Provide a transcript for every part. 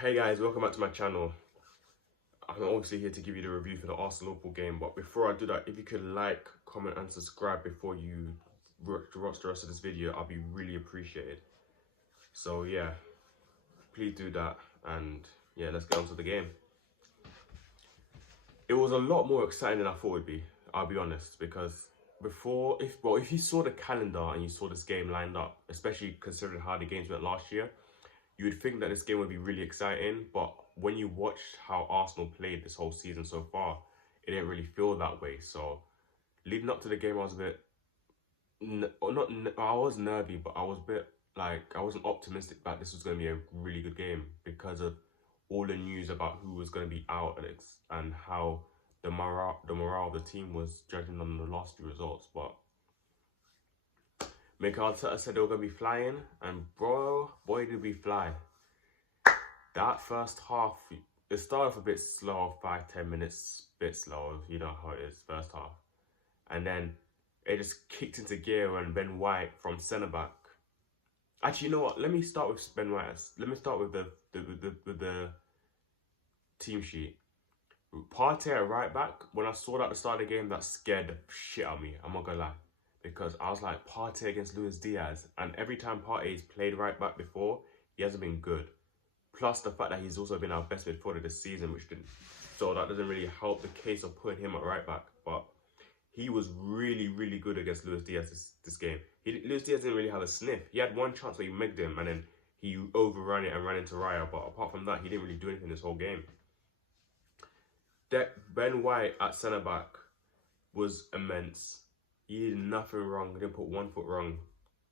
Hey guys, welcome back to my channel. I'm obviously here to give you the review for the Arsenal Liverpool game, but before I do that, if you could like, comment and subscribe before you watch the rest of this video, I'll be really appreciated. So yeah, please do that, and yeah, let's get on to the game. It was a lot more exciting than I thought it would be, I'll be honest, because if you saw the calendar and you saw this game lined up, especially considering how the games went last year, you would think that this game would be really exciting, but when you watched how Arsenal played this whole season so far, it didn't really feel that way. So leading up to the game, I was a bit, I was nervy, but I was a bit like, I wasn't optimistic that this was going to be a really good game because of all the news about who was going to be out and how the morale of the team was judging on the last few results. But Mikel Arteta said they were going to be flying, and boy did we fly. That first half, it started off a bit slow, 5-10 minutes, bit slow, you know how it is, first half. And then it just kicked into gear when Ben White from centre-back. Actually, you know what, let me start with Ben White. Let me start with the team sheet. Partey at right back, when I saw that at the start of the game, that scared the shit out of me, I'm not gonna lie. Because I was like, Partey against Luis Diaz, and every time Partey's played right back before, he hasn't been good. Plus the fact that he's also been our best midfielder this season, so that doesn't really help the case of putting him at right back. But he was really, really good against Luis Diaz this game. Luis Diaz didn't really have a sniff. He had one chance where he megged him, and then he overran it and ran into Raya. But apart from that, he didn't really do anything this whole game. Ben White at centre back was immense. He did nothing wrong. He didn't put 1 foot wrong.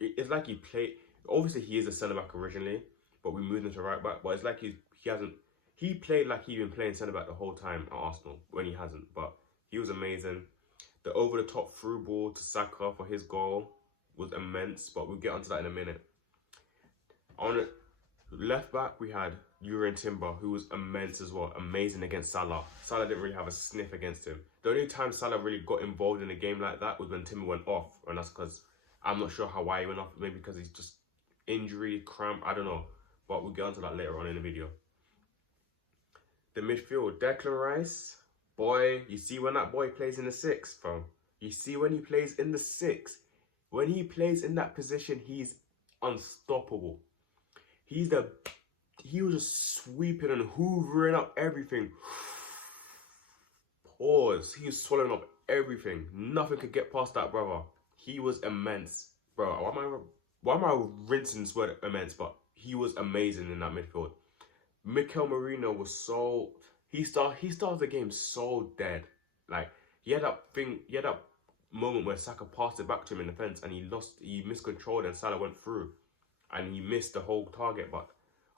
It's like he played. Obviously, he is a centre back originally, but we moved him to right back. But it's like he played like he'd been playing centre back the whole time at Arsenal when he hasn't. But he was amazing. The over the top through ball to Saka for his goal was immense. But we'll get onto that in a minute. On it, left back we had Urian Timber, who was immense as well, amazing against Salah. Salah didn't really have a sniff against him. The only time Salah really got involved in a game like that was when Timber went off, and that's because I'm not sure why he went off. Maybe because he's just injury, cramp, I don't know. But we'll get onto that later on in the video. The midfield, Declan Rice, boy, you see when that boy plays in the 6, bro. You see when he plays in the 6. When he plays in that position, he's unstoppable. He was just sweeping and hoovering up everything. Pause. He was swallowing up everything. Nothing could get past that brother. He was immense. Bro, why am I rinsing this word immense? But he was amazing in that midfield. Mikel Merino was so... He started the game so dead. Like, he had that moment where Saka passed it back to him in the fence and he miscontrolled and Salah went through. And he missed the whole target. But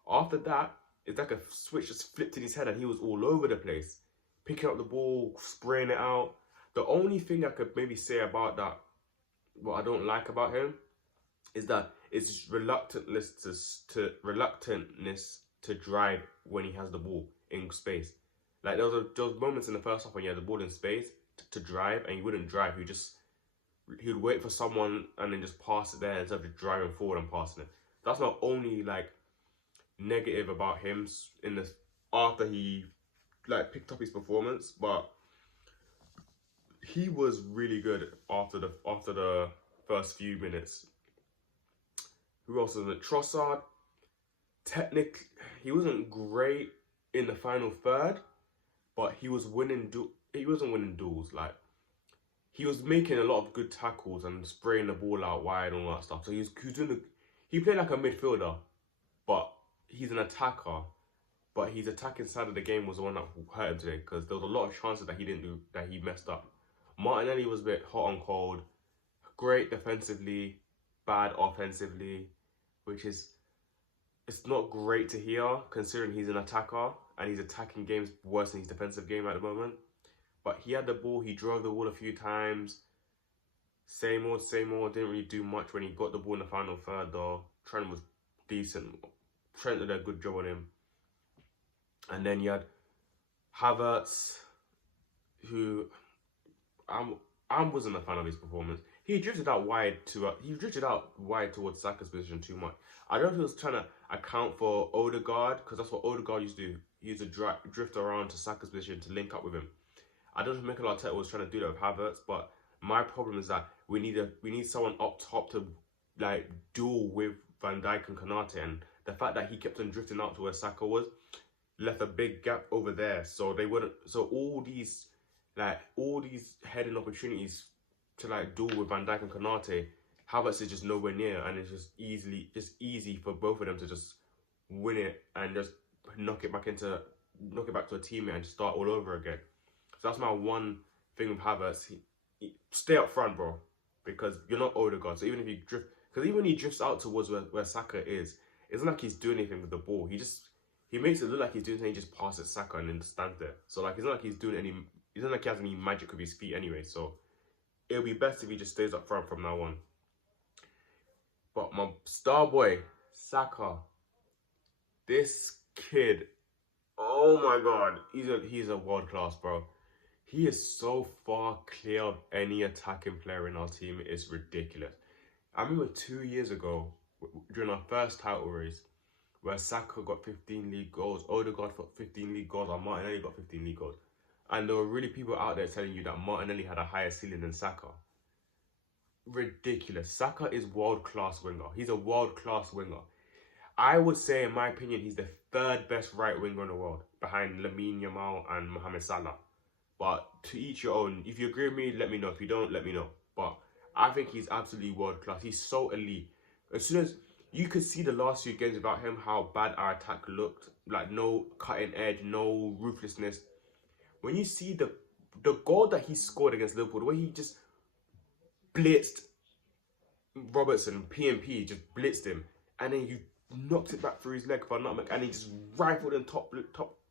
after that, it's like a switch just flipped in his head and he was all over the place. Picking up the ball, spraying it out. The only thing I could maybe say about that, what I don't like about him, is that it's reluctantness to drive when he has the ball in space. Like there was moments in the first half when he had the ball in space to drive and he wouldn't drive. He would wait for someone and then just pass it there instead of driving forward and passing it. That's not only like negative about him after he like picked up his performance, but he was really good after the first few minutes. Who else was it? Trossard. Technically, he wasn't great in the final third, but he was winning. He wasn't winning duels. Like he was making a lot of good tackles and spraying the ball out wide and all that stuff. So he played like a midfielder, but he's an attacker. But his attacking side of the game was the one that hurt him today because there was a lot of chances that he didn't do, that he messed up. Martinelli was a bit hot and cold. Great defensively, bad offensively, which is, it's not great to hear considering he's an attacker and he's attacking games worse than his defensive game at the moment. But he had the ball, he drove the ball a few times. Same old, didn't really do much when he got the ball in the final third though. Trent was decent. Trent did a good job on him. And then you had Havertz, who I wasn't a fan of his performance. he drifted out wide towards Saka's position too much. I don't know if he was trying to account for Odegaard, because that's what Odegaard used to do. He used to drift around to Saka's position to link up with him. I don't know if Mikel Arteta was trying to do that with Havertz, but my problem is that we need someone up top to like duel with Van Dijk and Konate, and the fact that he kept on drifting out to where Saka was left a big gap over there. So they wouldn't. So all these heading opportunities to like duel with Van Dijk and Konate, Havertz is just nowhere near, and it's just easy for both of them to just win it and just knock it back to a teammate and just start all over again. So that's my one thing with Havertz. Stay up front, bro, because you're not Odegaard. So even if you drift, because even when he drifts out towards where Saka is, it's not like he's doing anything with the ball. He makes it look like he's doing something. He just passes Saka and then stands there. So like it's not like he's doing any. It's not like he has any magic with his feet anyway. So it'll be best if he just stays up front from now on. But my star boy, Saka, this kid, oh my god, he's a world class, bro. He is so far clear of any attacking player in our team. It's ridiculous. I remember 2 years ago, during our first title race, where Saka got 15 league goals, Odegaard got 15 league goals, and Martinelli got 15 league goals. And there were really people out there telling you that Martinelli had a higher ceiling than Saka. Ridiculous. Saka is world-class winger. He's a world-class winger. I would say, in my opinion, he's the third best right winger in the world, behind Lamine Yamal and Mohamed Salah. But to each your own. If you agree with me, let me know. If you don't, let me know. But I think he's absolutely world-class. He's so elite. As soon as you could see the last few games about him, how bad our attack looked. Like, no cutting edge, no ruthlessness. When you see the goal that he scored against Liverpool, the way he just blitzed Robertson, PMP, just blitzed him, and then you knocked it back through his leg for a nutmeg, and he just rifled in top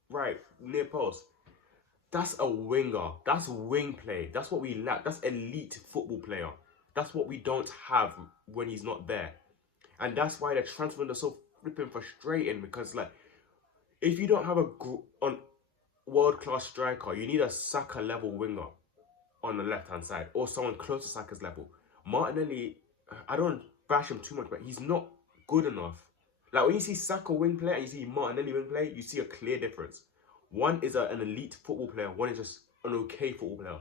right, near post. That's a winger. That's wing play. That's what we lack. That's elite football player. That's what we don't have when he's not there. And that's why the transfer window is so flipping frustrating, because like, if you don't have a world-class striker, you need a Saka level winger on the left-hand side, or someone close to Saka's level. Martinelli, I don't bash him too much, but he's not good enough. Like, when you see Saka wing play and you see Martinelli wing play, you see a clear difference. One is an elite football player, one is just an okay football player.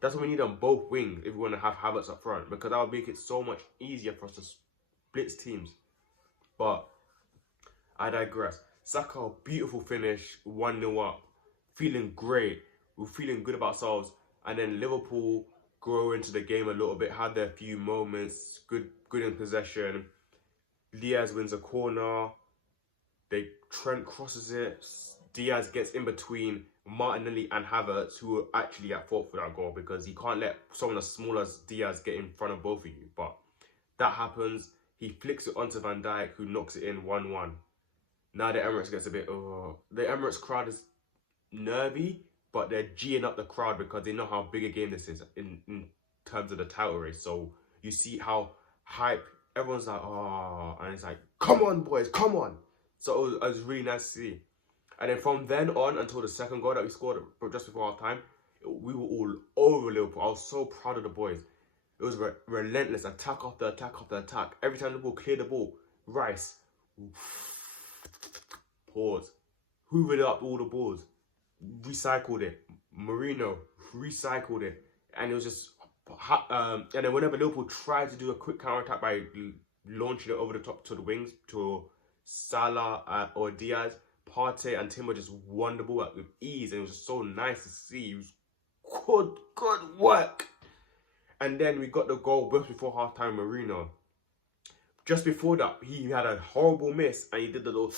That's why we need them both wings if we want to have Havertz up front, because that would make it so much easier for us to blitz teams. But I digress. Saka, beautiful finish, 1-0 up, feeling great. We're feeling good about ourselves. And then Liverpool grow into the game a little bit, had their few moments, good in possession. Diaz wins a corner. Trent crosses it. Diaz gets in between Martinelli and Havertz, who are actually at fault for that goal, because you can't let someone as small as Diaz get in front of both of you. But that happens. He flicks it onto Van Dijk, who knocks it in 1-1. Now the Emirates gets a bit... the Emirates crowd is nervy, but they're G'ing up the crowd because they know how big a game this is in terms of the title race. So you see how hype, everyone's like, oh, and it's like, come on, boys, come on. So it was really nice to see. And then from then on until the second goal that we scored just before half time, we were all over Liverpool. I was so proud of the boys. It was relentless, attack after attack after attack. Every time Liverpool cleared the ball, Rice, pause, hoovered up all the balls, recycled it. Marino recycled it, and it was just. And then whenever Liverpool tried to do a quick counter attack by launching it over the top to the wings to Salah or Diaz, Partey and Timber just won the ball with ease, and it was just so nice to see. It was good work. And then we got the goal just before half-time, Marino. Just before that, he had a horrible miss, and he did the little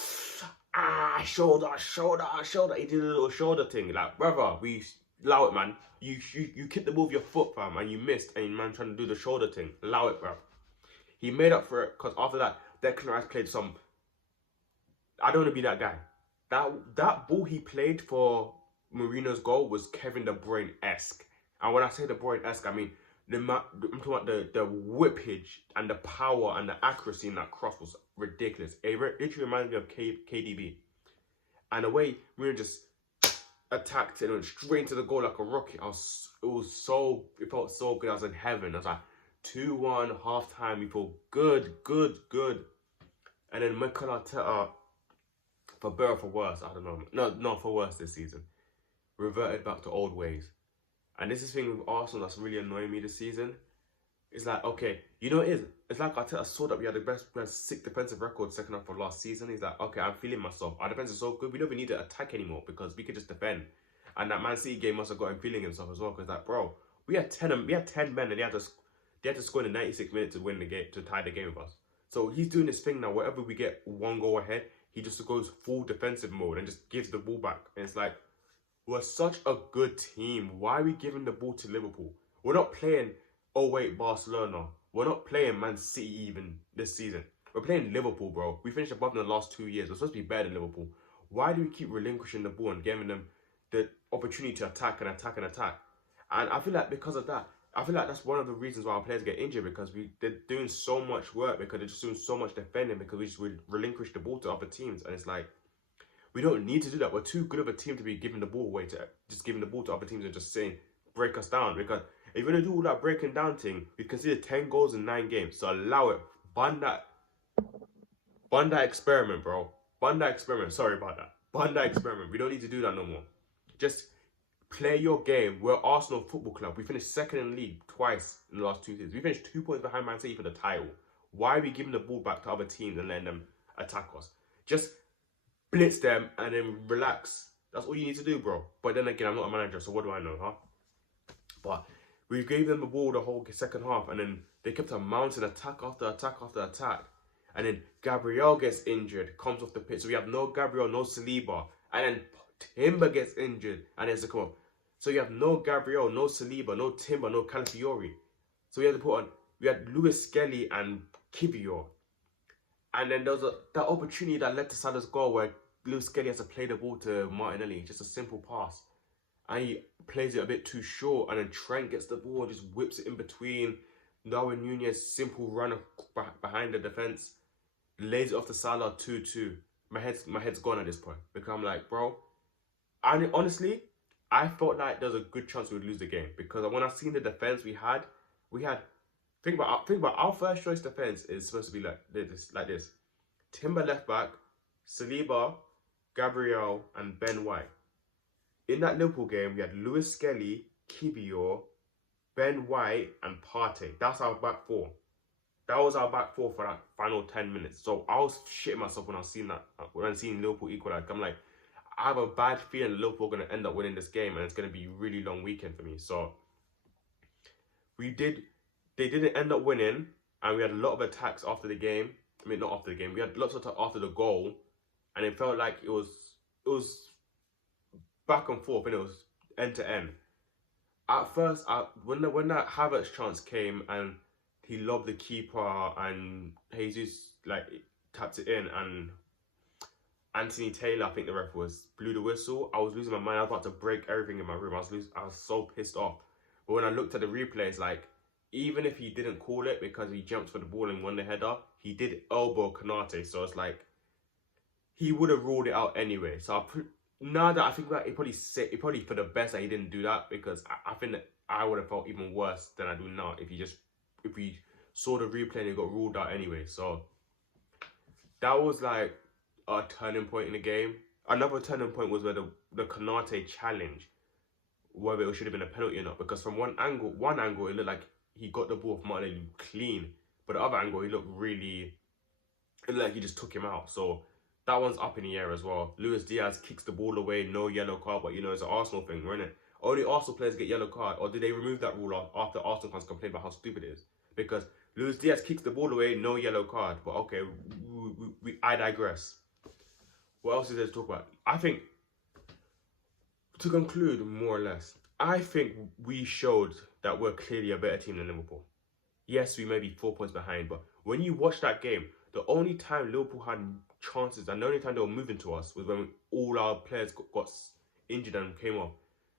shoulder. He did a little shoulder thing. Like, brother, we allow it, man. You kicked the ball with your foot, fam, and you missed, and man trying to do the shoulder thing. Allow it, bro. He made up for it, because after that, Declan Rice played some... I don't want to be that guy. That ball he played for Marino's goal was Kevin De Bruyne-esque. And when I say De Bruyne-esque, I mean... I'm talking about the whippage and the power and the accuracy in that cross was ridiculous. It literally reminds me of KDB. And the way Marino just attacked it and went straight into the goal like a rocket, it felt so good. I was in heaven. I was like, 2-1, half time. We feel good. And then Mikel Arteta, for better or for worse, I don't know. No, not for worse this season, reverted back to old ways. And this is the thing with Arsenal that's really annoying me this season. It's like, okay, you know what it is? It's like Arteta saw that we had the best, sick defensive record second half of last season. He's like, okay, I'm feeling myself. Our defense is so good, we don't even need to attack anymore because we could just defend. And that Man City game must have got him feeling himself as well. Because like, bro, we had 10 men and they had to score in the 96 minutes to win the game, to tie the game with us. So he's doing this thing now. Wherever we get one goal ahead, he just goes full defensive mode and just gives the ball back. And it's like, we're such a good team. Why are we giving the ball to Liverpool? We're not playing 08 Barcelona. We're not playing Man City even this season. We're playing Liverpool, bro. We finished above them the last 2 years. We're supposed to be better than Liverpool. Why do we keep relinquishing the ball and giving them the opportunity to attack and attack and attack? And I feel like because of that, I feel like that's one of the reasons why our players get injured, because they're doing so much work, because they're just doing so much defending, because we just relinquish the ball to other teams. And it's like, we don't need to do that. We're too good of a team to be giving the ball away, to just giving the ball to other teams and just saying, break us down. Because if you're going to do all that breaking down thing, we conceded 10 goals in 9 games. So allow it. Bun that experiment, bro. Bun that experiment. Sorry about that. Bun that experiment. We don't need to do that no more. Just play your game. We're Arsenal Football Club. We finished second in the league twice in the last 2 seasons. We finished 2 points behind Man City for the title. Why are we giving the ball back to other teams and letting them attack us? Just blitz them and then relax. That's all you need to do, bro. But then again, I'm not a manager, so what do I know, huh? But we gave them the ball the whole second half, and then they kept on mounting attack after attack after attack. And then Gabriel gets injured, comes off the pitch. So we have no Gabriel, no Saliba. And then Timber gets injured and has to come up. So you have no Gabriel, no Saliba, no Timber, no Calafiori. So we had to put on, we had Lewis Skelly and Kivior. And then there was that opportunity that led to Salah's goal where Lewis Skelly has to play the ball to Martinelli. Just a simple pass. And he plays it a bit too short. And then Trent gets the ball, just whips it in between. Darwin Nunez, simple run behind the defence. Lays it off to Salah, 2-2. My head's gone at this point. Because I'm like, bro. And honestly, I felt like there was a good chance we would lose the game. Because when I seen the defence we had, think about our first choice defence is supposed to be like this. Timber left back, Saliba, Gabriel, and Ben White. In that Liverpool game, we had Lewis Skelly, Kivior, Ben White, and Partey. That's our back four. That was our back four for that final 10 minutes. So I was shitting myself when I seen that. When I seen Liverpool equalize, I'm like, I have a bad feeling that Liverpool are going to end up winning this game, and it's going to be a really long weekend for me. So they didn't end up winning, and we had a lot of attacks after the game. I mean, not after the game. We had lots of attacks after the goal, and it felt like it was back and forth, and it was end to end. At first, when that Havertz chance came and he lobbed the keeper and Jesus tapped it in, and Anthony Taylor, I think the ref blew the whistle. I was losing my mind. I was about to break everything in my room. I was so pissed off. But when I looked at the replays, even if he didn't call it because he jumped for the ball and won the header, he did elbow Konate. So it's like he would have ruled it out anyway. So now that I think about it, it probably for the best that he didn't do that, because I think that I would have felt even worse than I do now if we saw the replay and it got ruled out anyway. So that was like a turning point in the game. Another turning point was where the Konate challenge, whether it should have been a penalty or not, because from one angle it looked like he got the ball from Martinelli clean, but the other angle it looked like he just took him out. So that one's up in the air as well. Luis Diaz kicks the ball away, no yellow card, but it's an Arsenal thing, isn't it? Only Arsenal players get yellow card, or did they remove that rule after Arsenal fans complained about how stupid it is? Because Luis Diaz kicks the ball away, no yellow card. But okay, I digress. What else is there to talk about? I think, to conclude, more or less, I think we showed that we're clearly a better team than Liverpool. Yes, we may be 4 points behind, but when you watch that game, the only time Liverpool had chances and the only time they were moving to us was when all our players got injured and came off.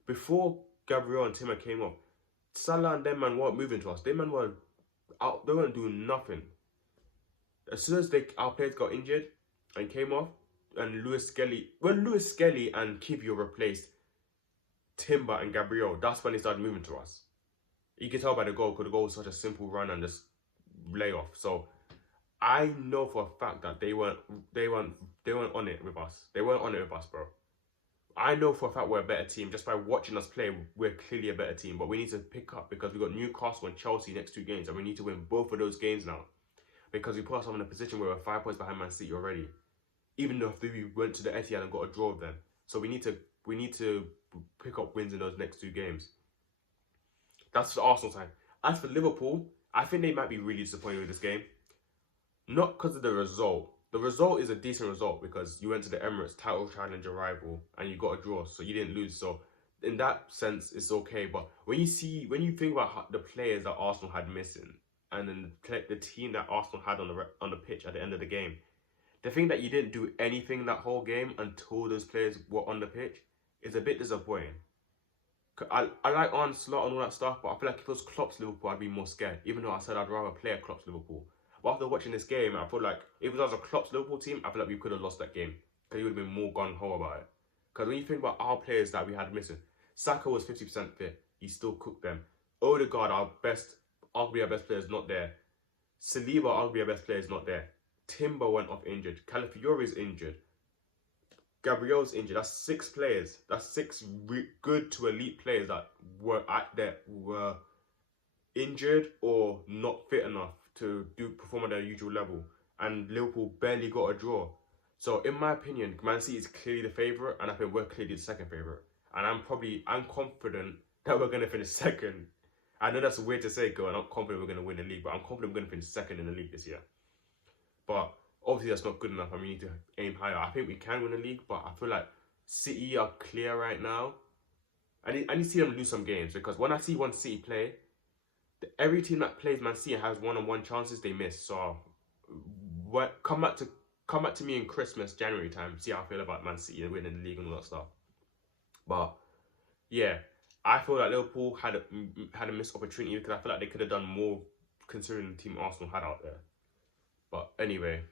Before Gabriel and Timber came off, Salah and them man weren't moving to us. They weren't doing nothing. As soon as our players got injured and came off, and when Lewis Skelly and Kivior replaced Timber and Gabriel, that's when they started moving to us. You can tell by the goal, because the goal was such a simple run and just lay off. So I know for a fact that they weren't on it with us. They weren't on it with us, bro. I know for a fact we're a better team. Just by watching us play, we're clearly a better team. But we need to pick up, because we've got Newcastle and Chelsea next 2 games, and we need to win both of those games now. Because we put ourselves in a position where we're 5 points behind Man City already. Even though we went to the Etihad and got a draw with them. So we need to pick up wins in those next 2 games. That's the Arsenal side. As for Liverpool, I think they might be really disappointed with this game. Not because of the result. The result is a decent result, because you went to the Emirates title challenger rival and you got a draw, so you didn't lose. So in that sense, it's okay. But when you think about the players that Arsenal had missing, and then the team that Arsenal had on the pitch at the end of the game, the thing that you didn't do anything that whole game until those players were on the pitch is a bit disappointing. I like Arne Slot and all that stuff, but I feel like if it was Klopp's Liverpool, I'd be more scared. Even though I said I'd rather play a Klopp's Liverpool. But after watching this game, I feel like if it was a Klopp's Liverpool team, I feel like we could have lost that game. Because he would have been more gung-ho about it. Because when you think about our players that we had missing, Saka was 50% fit. He still cooked them. Odegaard, arguably our best player, is not there. Saliba, arguably our best player, is not there. Timber went off injured. Calafiori is injured. Gabriel's injured. That's 6 players. That's 6 good to elite players that were injured or not fit enough to perform at their usual level. And Liverpool barely got a draw. So in my opinion, Man City is clearly the favourite, and I think we're clearly the second favourite. And I'm confident that we're going to finish second. I know that's weird to say, girl. I'm not confident we're going to win the league, but I'm confident we're going to finish second in the league this year. But obviously that's not good enough, and we need to aim higher. I think we can win the league, but I feel like City are clear right now. I need to see them lose some games, because when I see one City play, every team that plays Man City has one-on-one chances they miss. So come back to me in Christmas, January time, see how I feel about Man City and winning the league and all that stuff. But yeah, I feel like Liverpool had a missed opportunity, because I feel like they could have done more considering the team Arsenal had out there. But anyway,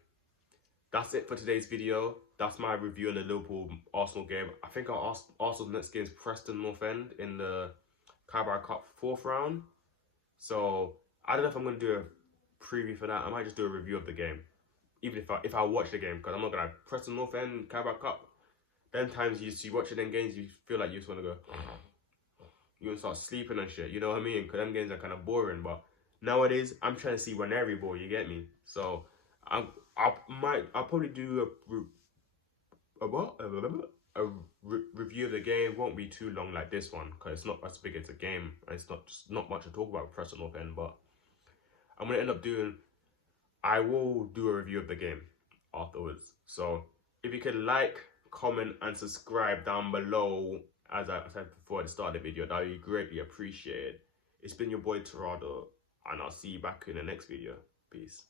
that's it for today's video. That's my review of the Liverpool-Arsenal game. I think our Arsenal's next game is Preston North End in the Carabao Cup 4th round. So I don't know if I'm going to do a preview for that. I might just do a review of the game. Even if I watch the game, because I'm not going to Preston North End, Carabao Cup. Then times you watch them games, you feel like you just want to go, you want to start sleeping and shit. You know what I mean? Because them games are kind of boring. But nowadays, I'm trying to see every ball, you get me? So I'll probably do a review of the game. Won't be too long like this one, because it's not as big as a game, and it's not much to talk about with Preston North End. But I'm gonna end up I will do a review of the game afterwards. So if you could like, comment, and subscribe down below, as I said before at the start of the video, that would be greatly appreciated. It's been your boy Torado, and I'll see you back in the next video. Peace.